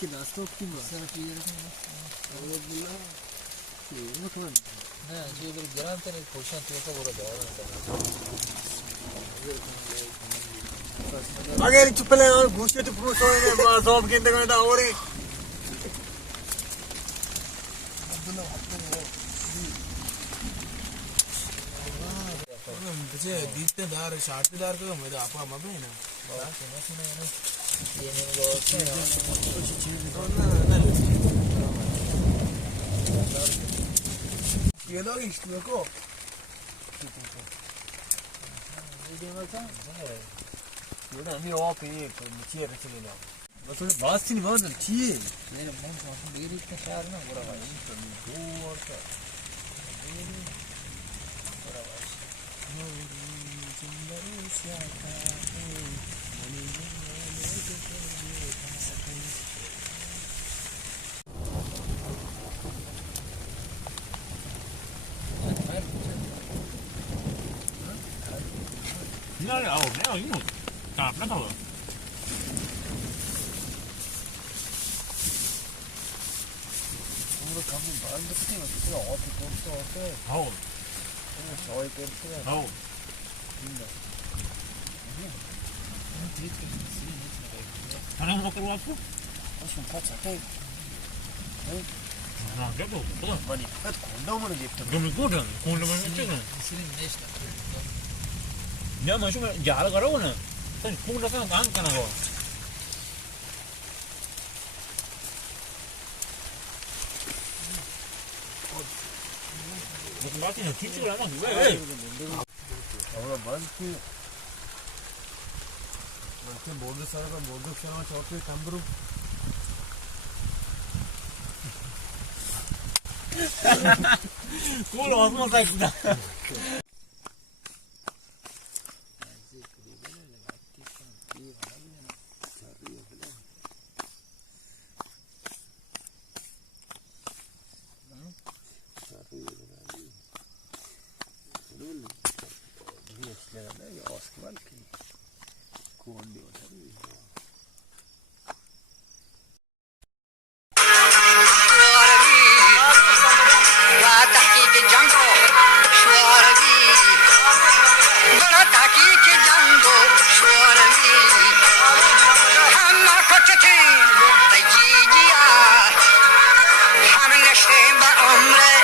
که دستو کی بود سر پیر نه چه بر گران تر پوشان تو کا بولا دار اگر چپ لے اور گوشت فروٹ ہوئے نے مازوب کینتے کنے دا اورے मुझे दीते दार शार्ट दार का मेरा आपा मबे ना ये ने बहुत ये लोग इसमें को ये ना मी ओ पे नीचे रचने ना बस बात थी बहुत अच्छी है मेरे मन से मेरी का शार ना बुरा भाई दो और का nó là ổn đấy ở những cạp nó thôi 우리 가면 말도 그때가 그때가 어떻게 করতে 어때 thôi 저희 করতে thôi thằng em có cái loa phút 무슨 파차테 nào cái đồ của tôi 많이 파도 건너면은 예쁘다 rồi mình cố rồi còn là mình chứ này इसलिए next nếu mà chúng ta giả là cái đó nè tôi không ra cái nào rồi một bác thì là chín chưa lắm mà vậy 오늘 많지 많지 모두 사람가 모두 사람 저렇게 담부로 그걸 어디서 살지다 همه نشته با عمره